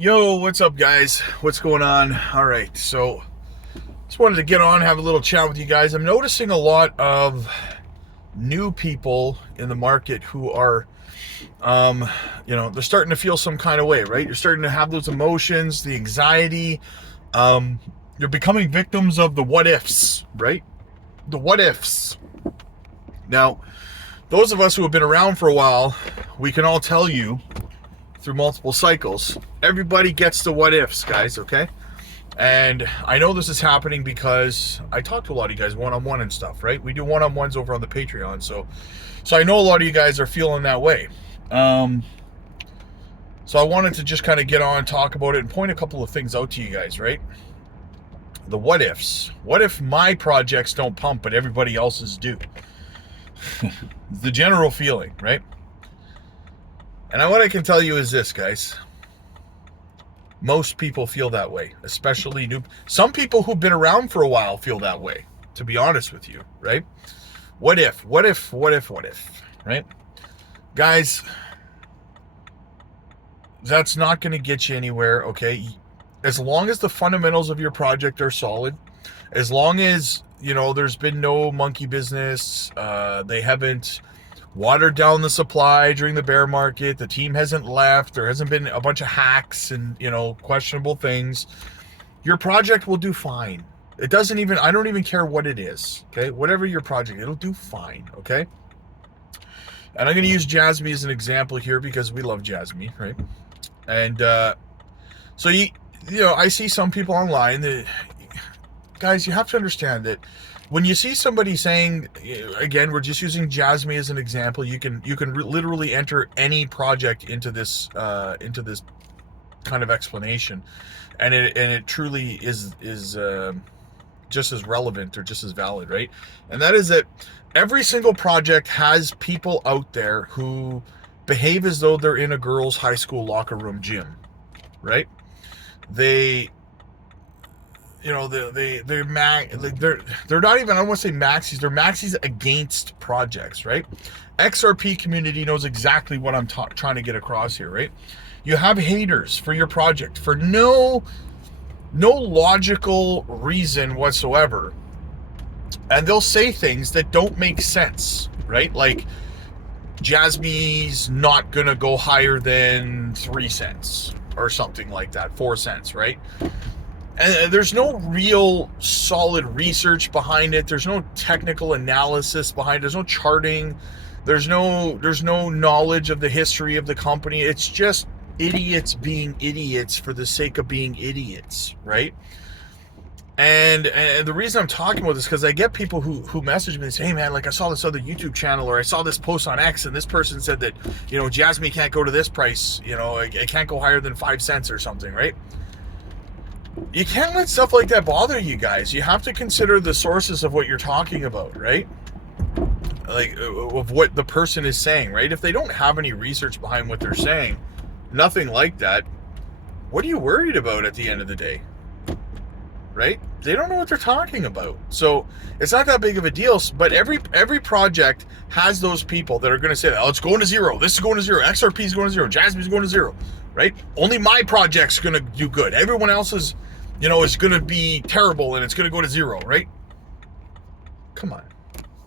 Yo, what's up, guys? What's going on? All right, so just wanted to get on, have a little chat with you guys. I'm noticing a lot of new people in the market who are, they're starting to feel some kind of way, right? You're starting to have those emotions, the anxiety. You're becoming victims of the what ifs, right? The what ifs. Now, those of us who have been around for a while, we can all tell you through multiple cycles, everybody gets the what ifs, guys, okay? And I know this is happening because I talk to a lot of you guys one-on-one and stuff, right? We do one-on-ones over on the Patreon, so I know a lot of you guys are feeling that way. So I wanted to just kind of get on, talk about it, and point a couple of things out to you guys, right? The what ifs. What if my projects don't pump but everybody else's do? The general feeling, right? And what I can tell you is this, guys. Most people feel that way, especially new. Some people who've been around for a while feel that way, to be honest with you, right? What if, right? Guys, that's not going to get you anywhere, okay? As long as the fundamentals of your project are solid, as long as, there's been no monkey business, they haven't watered down the supply during the bear market, the team hasn't left, there hasn't been a bunch of hacks and, questionable things, your project will do fine. I don't even care what it is, okay? Whatever your project, it'll do fine, okay? And I'm going to use JASMY as an example here because we love JASMY, right? And so, I see some people online that, guys, you have to understand that when you see somebody saying, again, we're just using JASMY as an example, you can literally enter any project into this kind of explanation, and it truly is just as relevant or just as valid, right? And that is that every single project has people out there who behave as though they're in a girls' high school locker room gym, right? They're not even, I don't want to say maxis, they're maxis against projects, right? XRP community knows exactly what I'm trying to get across here, right? You have haters for your project for no logical reason whatsoever, and they'll say things that don't make sense, right? Like, JASMY's not gonna go higher than 3 cents or something like that, 4 cents, right? And there's no real solid research behind it. There's no technical analysis behind it. There's no charting. There's no knowledge of the history of the company. It's just idiots being idiots for the sake of being idiots, right? And the reason I'm talking about this is because I get people who message me and say, hey man, like I saw this other YouTube channel, or I saw this post on X, and this person said that, JASMY can't go to this price, it can't go higher than 5 cents or something, right? You can't let stuff like that bother you guys. You have to consider the sources of what you're talking about, right? Like, of what the person is saying, right? If they don't have any research behind what they're saying, nothing like that, what are you worried about at the end of the day? Right? They don't know what they're talking about. So it's not that big of a deal, but every project has those people that are going to say, oh, it's going to zero. This is going to zero. XRP is going to zero. JASMY is going to zero, right? Only my project's going to do good. Everyone else is going to be terrible and it's going to go to zero, right? Come on,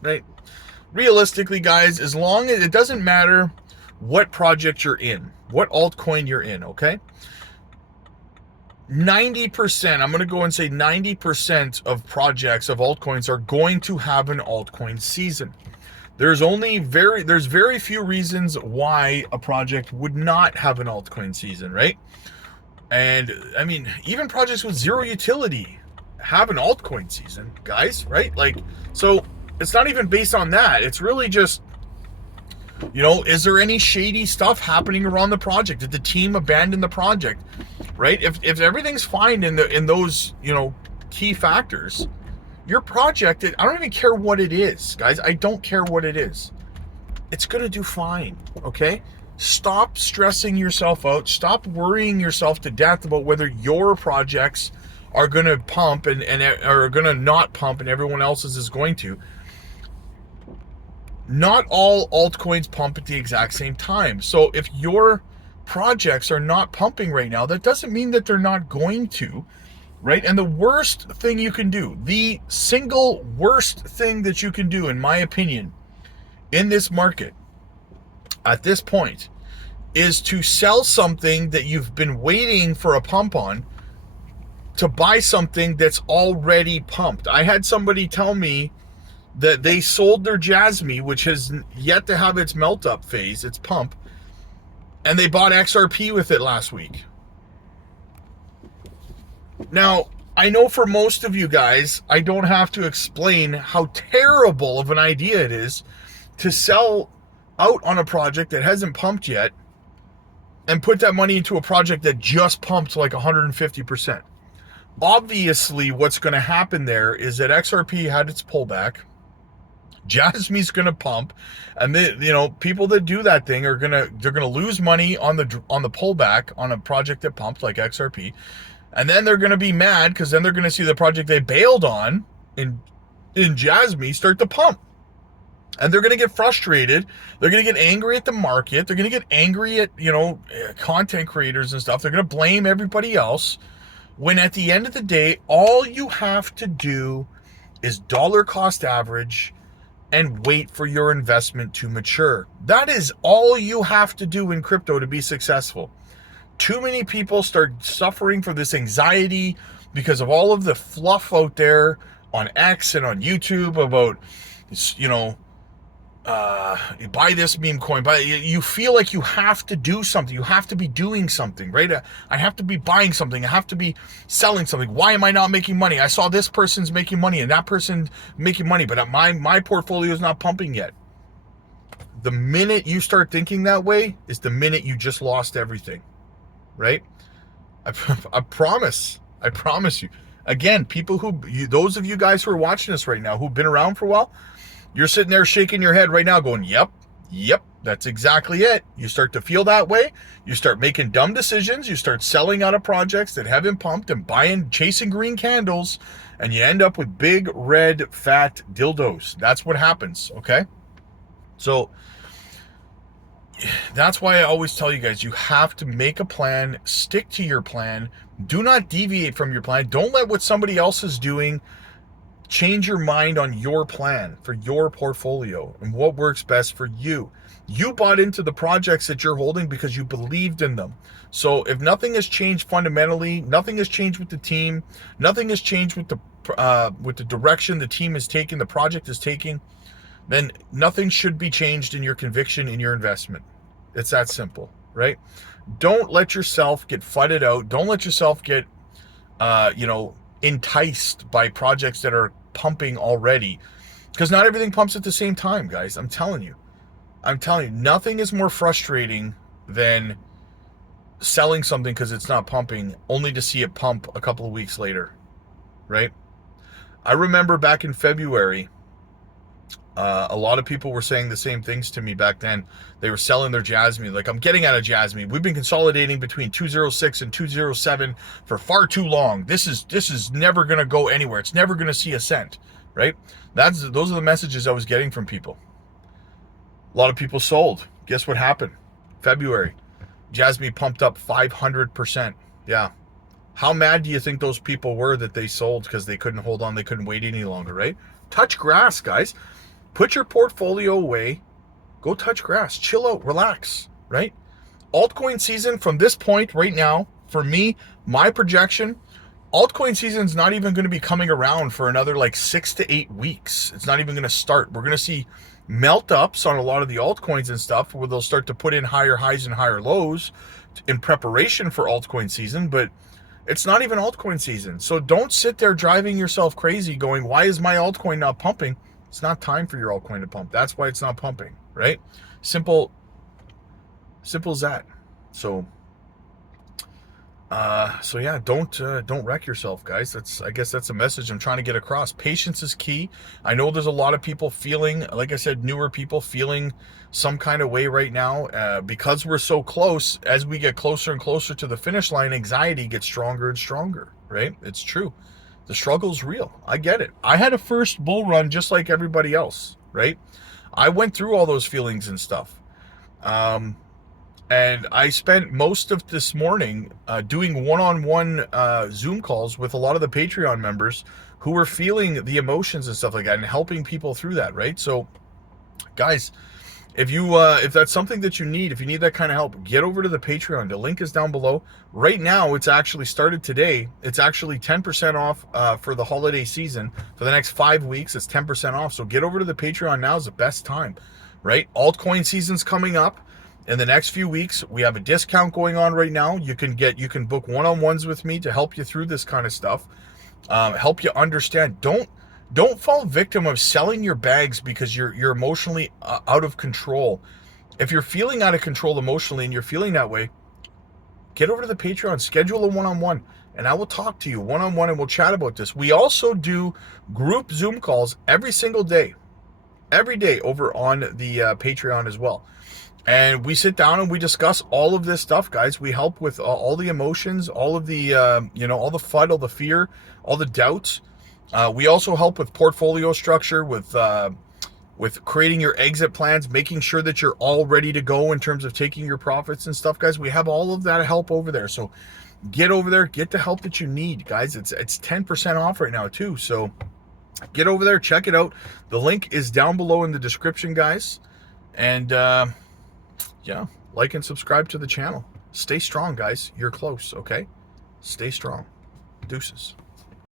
right? Realistically, guys, as long as it doesn't matter what project you're in, what altcoin you're in, okay? 90%, I'm going to go and say 90% of projects of altcoins are going to have an altcoin season. There's very few reasons why a project would not have an altcoin season, right? And I mean, even projects with zero utility have an altcoin season, guys, right? Like, so it's not even based on that. It's really just, is there any shady stuff happening around the project? Did the team abandon the project? Right? If everything's fine in those, key factors, your project, I don't even care what it is, guys. I don't care what it is. It's going to do fine, okay? Stop stressing yourself out. Stop worrying yourself to death about whether your projects are going to pump and are going to not pump and everyone else's is going to. Not all altcoins pump at the exact same time. So if your projects are not pumping right now, that doesn't mean that they're not going to, right? And the worst thing you can do, the single worst thing that you can do, in my opinion, in this market at this point, is to sell something that you've been waiting for a pump on to buy something that's already pumped. I had somebody tell me that they sold their JASMY, which has yet to have its melt up phase, its pump, and they bought XRP with it last week. Now, I know for most of you guys, I don't have to explain how terrible of an idea it is to sell out on a project that hasn't pumped yet and put that money into a project that just pumped like 150%. Obviously, what's going to happen there is that XRP had its pullback, JASMY's going to pump, and people that do that thing they're going to lose money on the pullback on a project that pumped like XRP, and then they're going to be mad because then they're going to see the project they bailed on in JASMY start to pump. And they're going to get frustrated. They're going to get angry at the market. They're going to get angry at, content creators and stuff. They're going to blame everybody else. When at the end of the day, all you have to do is dollar cost average and wait for your investment to mature. That is all you have to do in crypto to be successful. Too many people start suffering from this anxiety because of all of the fluff out there on X and on YouTube about, buy this meme coin, you feel like you have to do something. You have to be doing something, right? I have to be buying something. I have to be selling something. Why am I not making money? I saw this person's making money and that person making money, but my portfolio is not pumping yet. The minute you start thinking that way is the minute you just lost everything, right? I promise you. Again, those of you guys who are watching this right now, who've been around for a while, you're sitting there shaking your head right now going, yep, that's exactly it. You start to feel that way. You start making dumb decisions. You start selling out of projects that haven't pumped and chasing green candles, and you end up with big, red, fat dildos. That's what happens, okay? So that's why I always tell you guys, you have to make a plan, stick to your plan. Do not deviate from your plan. Don't let what somebody else is doing change your mind on your plan for your portfolio and what works best for you. You bought into the projects that you're holding because you believed in them. So if nothing has changed fundamentally, nothing has changed with the team, nothing has changed with the direction the team is taking, the project is taking, then nothing should be changed in your conviction in your investment. It's that simple, right? Don't let yourself get fudded out. Don't let yourself get, enticed by projects that are pumping already, because not everything pumps at the same time, guys. I'm telling you, nothing is more frustrating than selling something because it's not pumping only to see it pump a couple of weeks later, right? I remember back in February, a lot of people were saying the same things to me back then. They were selling their JASMY. Like, I'm getting out of JASMY. We've been consolidating between 206 and 207 for far too long. This is never going to go anywhere. It's never going to see a cent, right? Those are the messages I was getting from people. A lot of people sold. Guess what happened? February, JASMY pumped up 500%. Yeah. How mad do you think those people were that they sold because they couldn't hold on, they couldn't wait any longer, right? Touch grass, guys. Put your portfolio away, go touch grass, chill out, relax, right? Altcoin season from this point right now, for me, my projection, altcoin season's not even going to be coming around for another like 6 to 8 weeks. It's not even going to start. We're going to see melt ups on a lot of the altcoins and stuff where they'll start to put in higher highs and higher lows in preparation for altcoin season, but it's not even altcoin season. So don't sit there driving yourself crazy going, why is my altcoin not pumping? It's not time for your altcoin to pump. That's why it's not pumping, right? Simple as that. So yeah, don't wreck yourself, guys. I guess that's a message I'm trying to get across. Patience is key. I know there's a lot of people feeling, like I said, newer people feeling some kind of way right now, because we're so close. As we get closer and closer to the finish line, anxiety gets stronger and stronger, right? It's true. The struggle's real. I get it. I had a first bull run just like everybody else, right? I went through all those feelings and stuff. And I spent most of this morning doing one-on-one Zoom calls with a lot of the Patreon members who were feeling the emotions and stuff like that and helping people through that, right? So, guys, if that's something that you need, if you need that kind of help, get over to the Patreon. The link is down below. Right now, it's actually started today. It's actually 10% off for the holiday season. For the next 5 weeks, it's 10% off. So get over to the Patreon now is the best time, right? Altcoin season's coming up. In the next few weeks, we have a discount going on right now. You can book one-on-ones with me to help you through this kind of stuff, help you understand. Don't fall victim of selling your bags because you're emotionally out of control. If you're feeling out of control emotionally and you're feeling that way, get over to the Patreon, schedule a one-on-one, and I will talk to you one-on-one and we'll chat about this. We also do group Zoom calls every single day, every day over on the Patreon as well. And we sit down and we discuss all of this stuff, guys. We help with all the emotions, all of the, all the FUD, all the fear, all the doubts. We also help with portfolio structure, with creating your exit plans, making sure that you're all ready to go in terms of taking your profits and stuff, guys. We have all of that help over there. So get over there, get the help that you need, guys. It's 10% off right now too. So get over there, check it out. The link is down below in the description, guys. And yeah, like and subscribe to the channel. Stay strong, guys. You're close, okay? Stay strong. Deuces.